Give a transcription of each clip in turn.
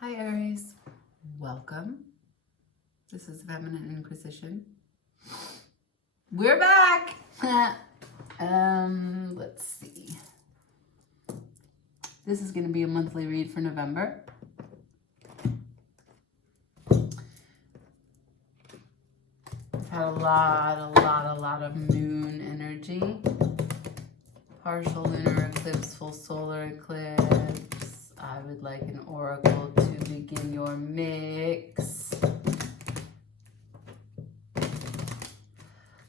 Hi Aries, welcome. This is Feminine Inquisition. We're back! Let's see. This is going to be a monthly read for November. I've had a lot of moon energy. Partial lunar eclipse, full solar eclipse. I would like an oracle to begin your mix.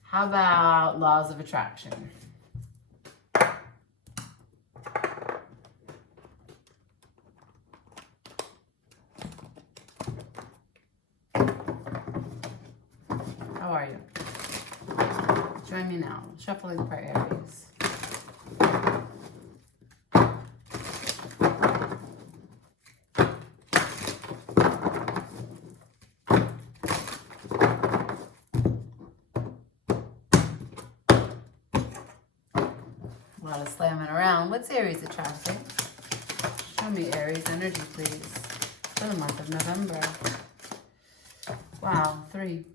How about laws of attraction? How are you? Join me now. Shuffling for Aries. A lot of slamming around. What's Aries attracting? Show me Aries energy, please, for the month of November. Wow, 3.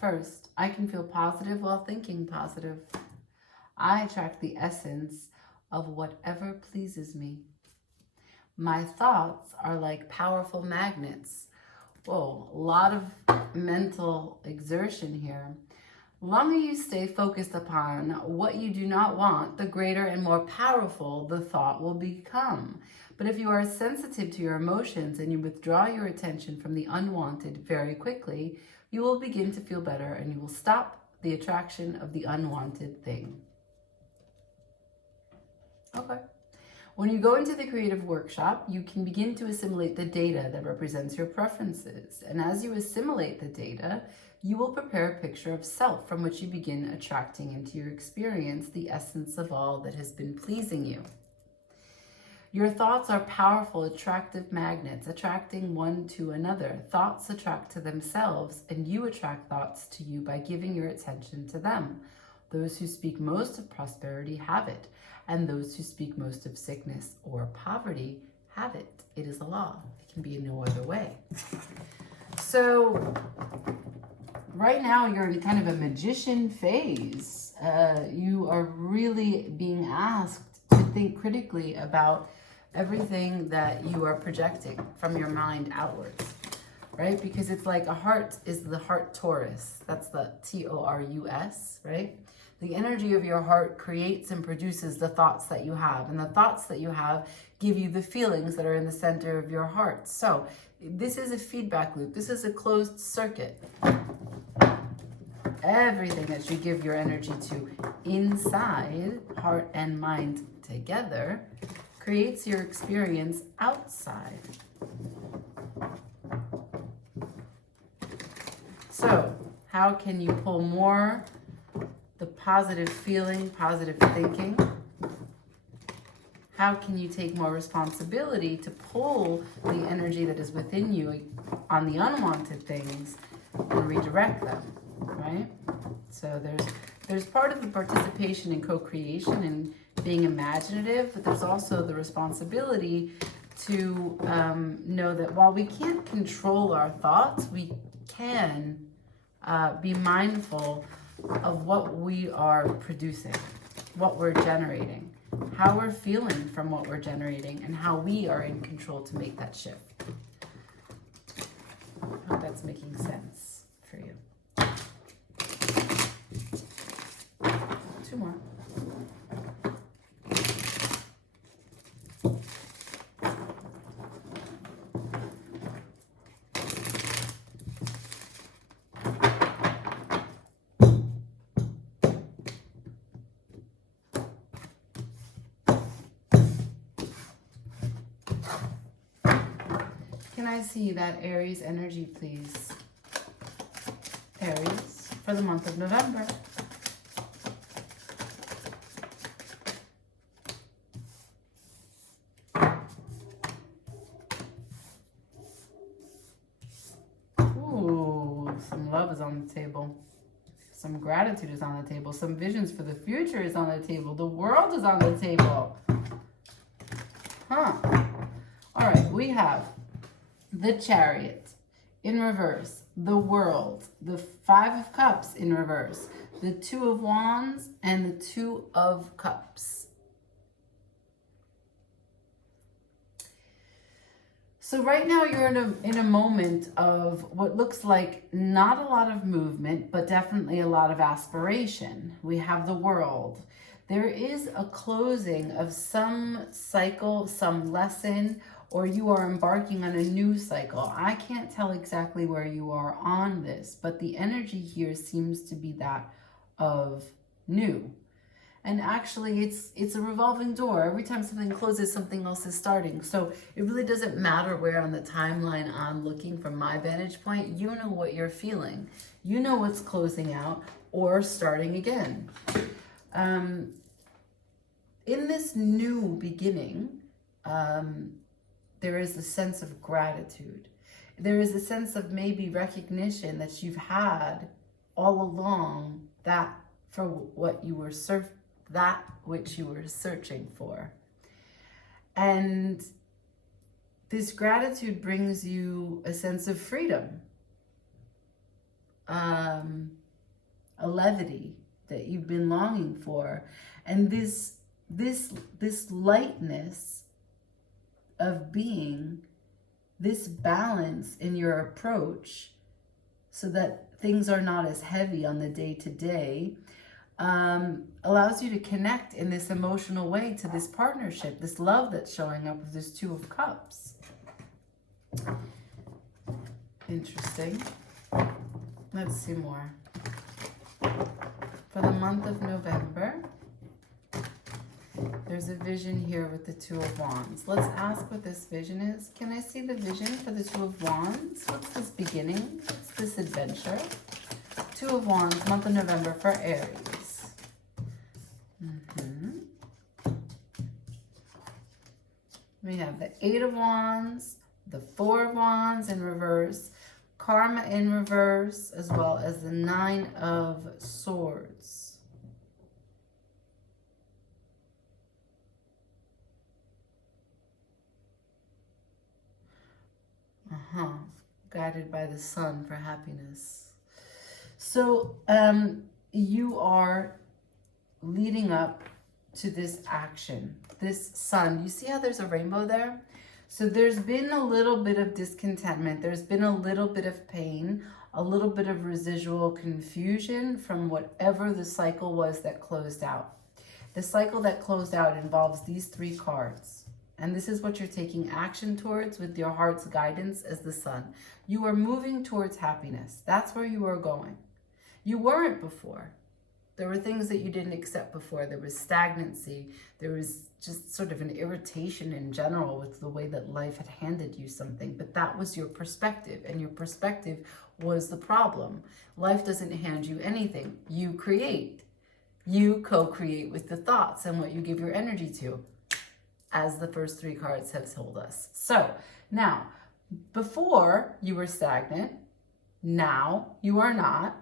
First, I can feel positive while thinking positive. I attract the essence of whatever pleases me. My thoughts are like powerful magnets. Whoa, a lot of mental exertion here. The longer you stay focused upon what you do not want, the greater and more powerful the thought will become. But if you are sensitive to your emotions and you withdraw your attention from the unwanted very quickly, you will begin to feel better and you will stop the attraction of the unwanted thing. Okay. When you go into the creative workshop, you can begin to assimilate the data that represents your preferences. And as you assimilate the data, you will prepare a picture of self from which you begin attracting into your experience the essence of all that has been pleasing you. Your thoughts are powerful, attractive magnets, attracting one to another. Thoughts attract to themselves, and you attract thoughts to you by giving your attention to them. Those who speak most of prosperity have it, and those who speak most of sickness or poverty have it. It is a law. It can be in no other way. So, right now you're in kind of a magician phase. You are really being asked to think critically about everything that you are projecting from your mind outwards, right? Because it's like a heart is the heart Taurus. That's the Taurus, right? The energy of your heart creates and produces the thoughts that you have. And the thoughts that you have give you the feelings that are in the center of your heart. So this is a feedback loop. This is a closed circuit. Everything that you give your energy to inside, heart and mind together, creates your experience outside. So, how can you pull more the positive feeling, positive thinking? How can you take more responsibility to pull the energy that is within you on the unwanted things and redirect them, right? So there's part of the participation in co-creation and being imaginative, but there's also the responsibility to know that while we can't control our thoughts, we can be mindful of what we are producing, what we're generating, how we're feeling from what we're generating, and how we are in control to make that shift. I hope that's making sense for you. 2 more. Can I see that Aries energy, please? Aries, for the month of November. Ooh, some love is on the table. Some gratitude is on the table. Some visions for the future is on the table. The world is on the table. Huh. All right, we have the Chariot in reverse, the World, the Five of Cups in reverse, the Two of Wands, and the Two of Cups. So right now you're in a moment of what looks like not a lot of movement, but definitely a lot of aspiration. We have the World. There is a closing of some cycle, some lesson, or you are embarking on a new cycle. I can't tell exactly where you are on this, but the energy here seems to be that of new. And actually, it's a revolving door. Every time something closes, something else is starting. So it really doesn't matter where on the timeline I'm looking from my vantage point. You know what you're feeling. You know what's closing out or starting again. In this new beginning, there is a sense of gratitude. There is a sense of maybe recognition that you've had all along that for what you were that which you were searching for. And this gratitude brings you a sense of freedom, a levity that you've been longing for, and this lightness of being, this balance in your approach, so that things are not as heavy on the day-to-day, allows you to connect in this emotional way to this partnership, this love that's showing up with this Two of Cups. Interesting. Let's see more. For the month of November, there's a vision here with the Two of Wands. Let's ask what this vision is. Can I see the vision for the Two of Wands? What's this beginning? What's this adventure? Two of Wands, month of November for Aries. We have the Eight of Wands, the Four of Wands in reverse, Karma in reverse, as well as the Nine of Swords. Guided by the sun for happiness. So you are leading up to this action, this sun. You see how there's a rainbow there? So there's been a little bit of discontentment. There's been a little bit of pain, a little bit of residual confusion from whatever the cycle was that closed out. The cycle that closed out involves these three cards. And this is what you're taking action towards with your heart's guidance as the sun. You are moving towards happiness. That's where you are going. You weren't before. There were things that you didn't accept before. There was stagnancy. There was just sort of an irritation in general with the way that life had handed you something. But that was your perspective, and your perspective was the problem. Life doesn't hand you anything. You create. You co-create with the thoughts and what you give your energy to, as the first three cards have told us. So now, before you were stagnant, now you are not.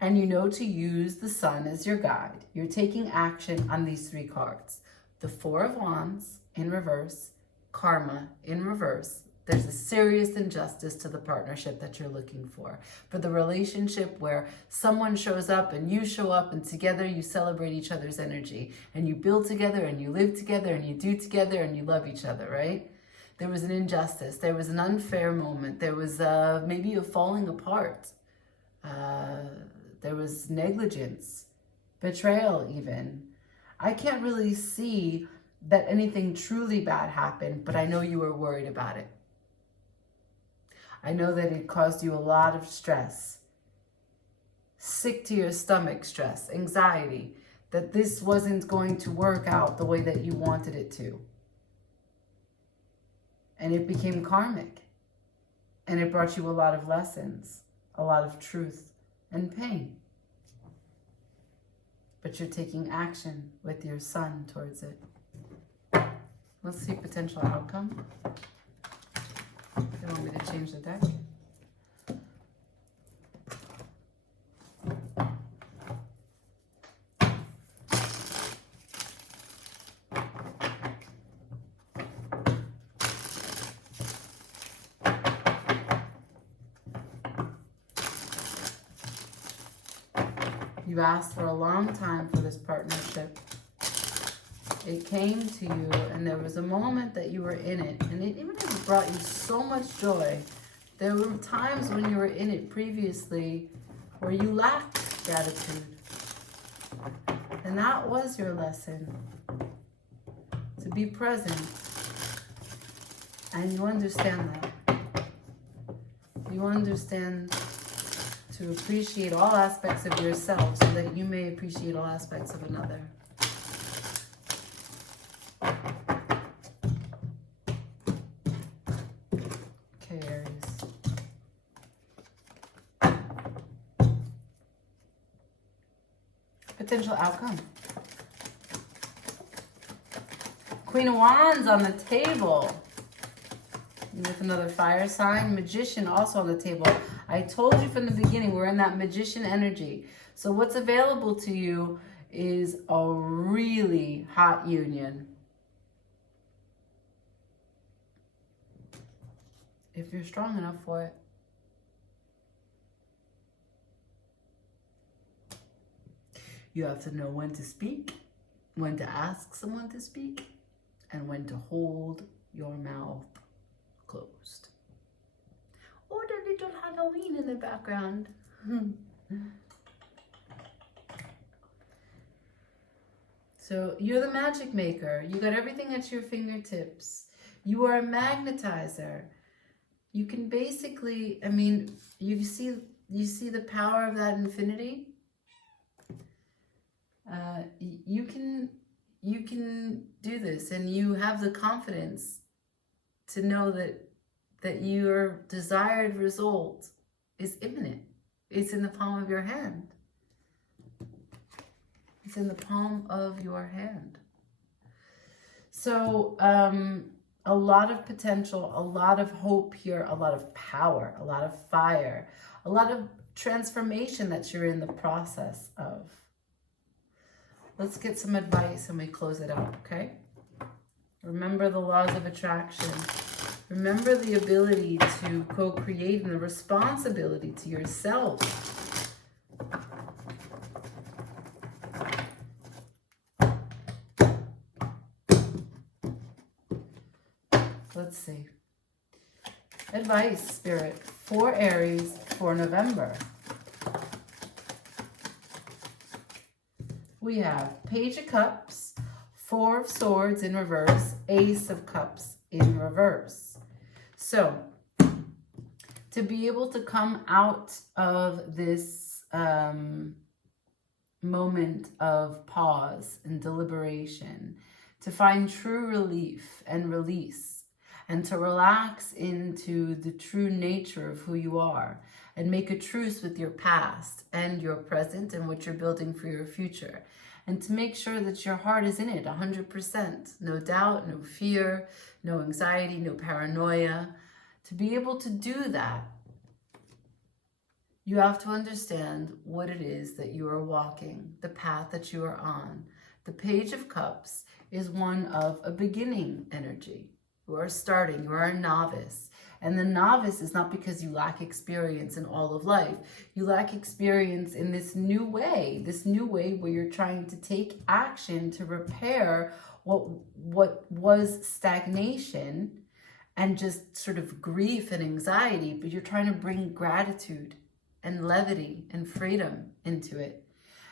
And you know to use the sun as your guide. You're taking action on these three cards. The Four of Wands in reverse, Karma in reverse. There's a serious injustice to the partnership that you're looking for the relationship where someone shows up and you show up, and together you celebrate each other's energy, and you build together, and you live together, and you do together, and you love each other, right? There was an injustice. There was an unfair moment. There was maybe a falling apart. There was negligence, betrayal even. I can't really see that anything truly bad happened, but I know you were worried about it. I know that it caused you a lot of stress, sick to your stomach stress, anxiety, that this wasn't going to work out the way that you wanted it to. And it became karmic. And it brought you a lot of lessons, a lot of truth and pain. But you're taking action with your sun towards it. Let's see potential outcome. You want me to change the deck? You asked for a long time for this partnership. It came to you, and there was a moment that you were in it, and it even if it brought you so much joy, there were times when you were in it previously where you lacked gratitude. And that was your lesson, to be present. And you understand that. You understand to appreciate all aspects of yourself so that you may appreciate all aspects of another. Okay, Aries. Potential outcome. Queen of Wands on the table. With another fire sign. Magician also on the table. I told you from the beginning, we're in that magician energy. So what's available to you is a really hot union. If you're strong enough for it. You have to know when to speak, when to ask someone to speak, and when to hold your mouth closed. Or the little Halloween in the background. So you're the magic maker. You got everything at your fingertips. You are a magnetizer. You can basically, I mean, you see the power of that infinity. You can do this, and you have the confidence to know that your desired result is imminent. It's in the palm of your hand. It's in the palm of your hand. So a lot of potential, a lot of hope here, a lot of power, a lot of fire, a lot of transformation that you're in the process of. Let's get some advice and we close it out, okay? Remember the laws of attraction. Remember the ability to co-create and the responsibility to yourself. Let's see. Advice, Spirit, for Aries for November. We have Page of Cups, Four of Swords in reverse, Ace of Cups in reverse. So, to be able to come out of this moment of pause and deliberation, to find true relief and release, and to relax into the true nature of who you are, and make a truce with your past and your present and what you're building for your future. And to make sure that your heart is in it 100%. No doubt, no fear, no anxiety, no paranoia. To be able to do that, you have to understand what it is that you are walking, the path that you are on. The Page of Cups is one of a beginning energy. You are starting, you are a novice. And the novice is not because you lack experience in all of life. You lack experience in this new way where you're trying to take action to repair what was stagnation and just sort of grief and anxiety, but you're trying to bring gratitude and levity and freedom into it.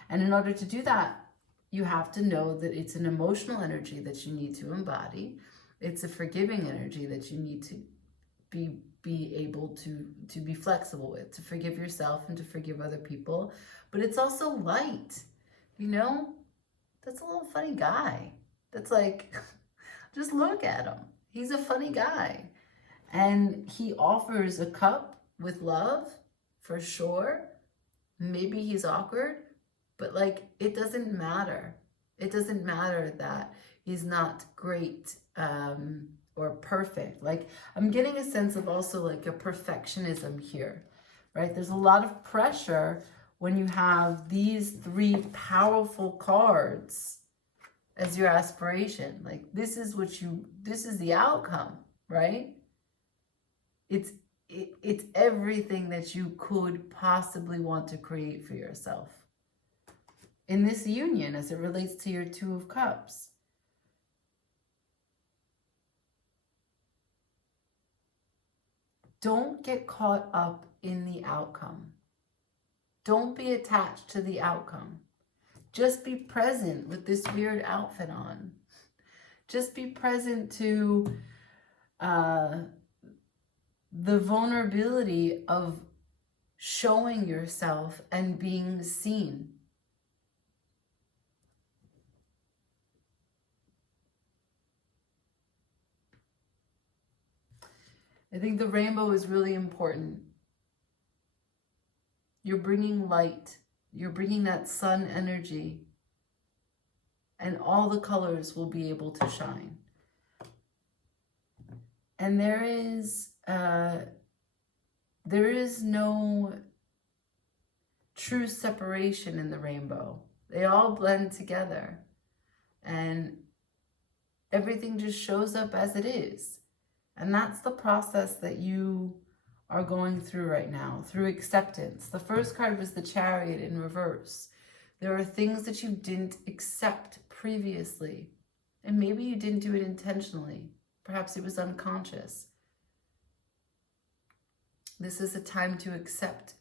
And in order to do that, you have to know that it's an emotional energy that you need to embody. It's a forgiving energy that you need to be able to be flexible with, to forgive yourself and to forgive other people. But it's also light, you know? That's a little funny guy. That's like, just look at him. He's a funny guy. And he offers a cup with love, for sure. Maybe he's awkward, but like, it doesn't matter. It doesn't matter that he's not great, or perfect. Like, I'm getting a sense of also like a perfectionism here, right? There's a lot of pressure when you have these three powerful cards as your aspiration. Like, this is the outcome, right? It's everything that you could possibly want to create for yourself. in this union as it relates to your Two of Cups. Don't get caught up in the outcome. Don't be attached to the outcome. Just be present with this weird outfit on. Just be present to the vulnerability of showing yourself and being seen. I think the rainbow is really important. You're bringing light. You're bringing that sun energy. And all the colors will be able to shine. And there is no true separation in the rainbow. They all blend together. And everything just shows up as it is. And that's the process that you are going through right now, through acceptance. The first card was the Chariot in reverse. There are things that you didn't accept previously, and maybe you didn't do it intentionally. Perhaps it was unconscious. This is a time to accept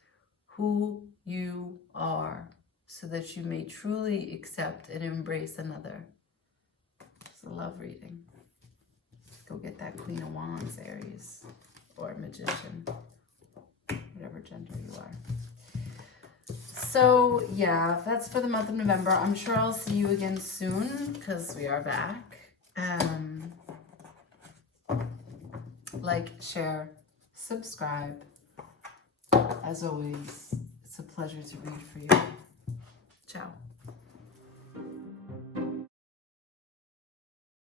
who you are so that you may truly accept and embrace another. It's a love reading. Go get that Queen of Wands, Aries, or Magician, whatever gender you are. So, yeah, that's for the month of November. I'm sure I'll see you again soon because we are back. Like, share, subscribe. As always, it's a pleasure to read for you. Ciao.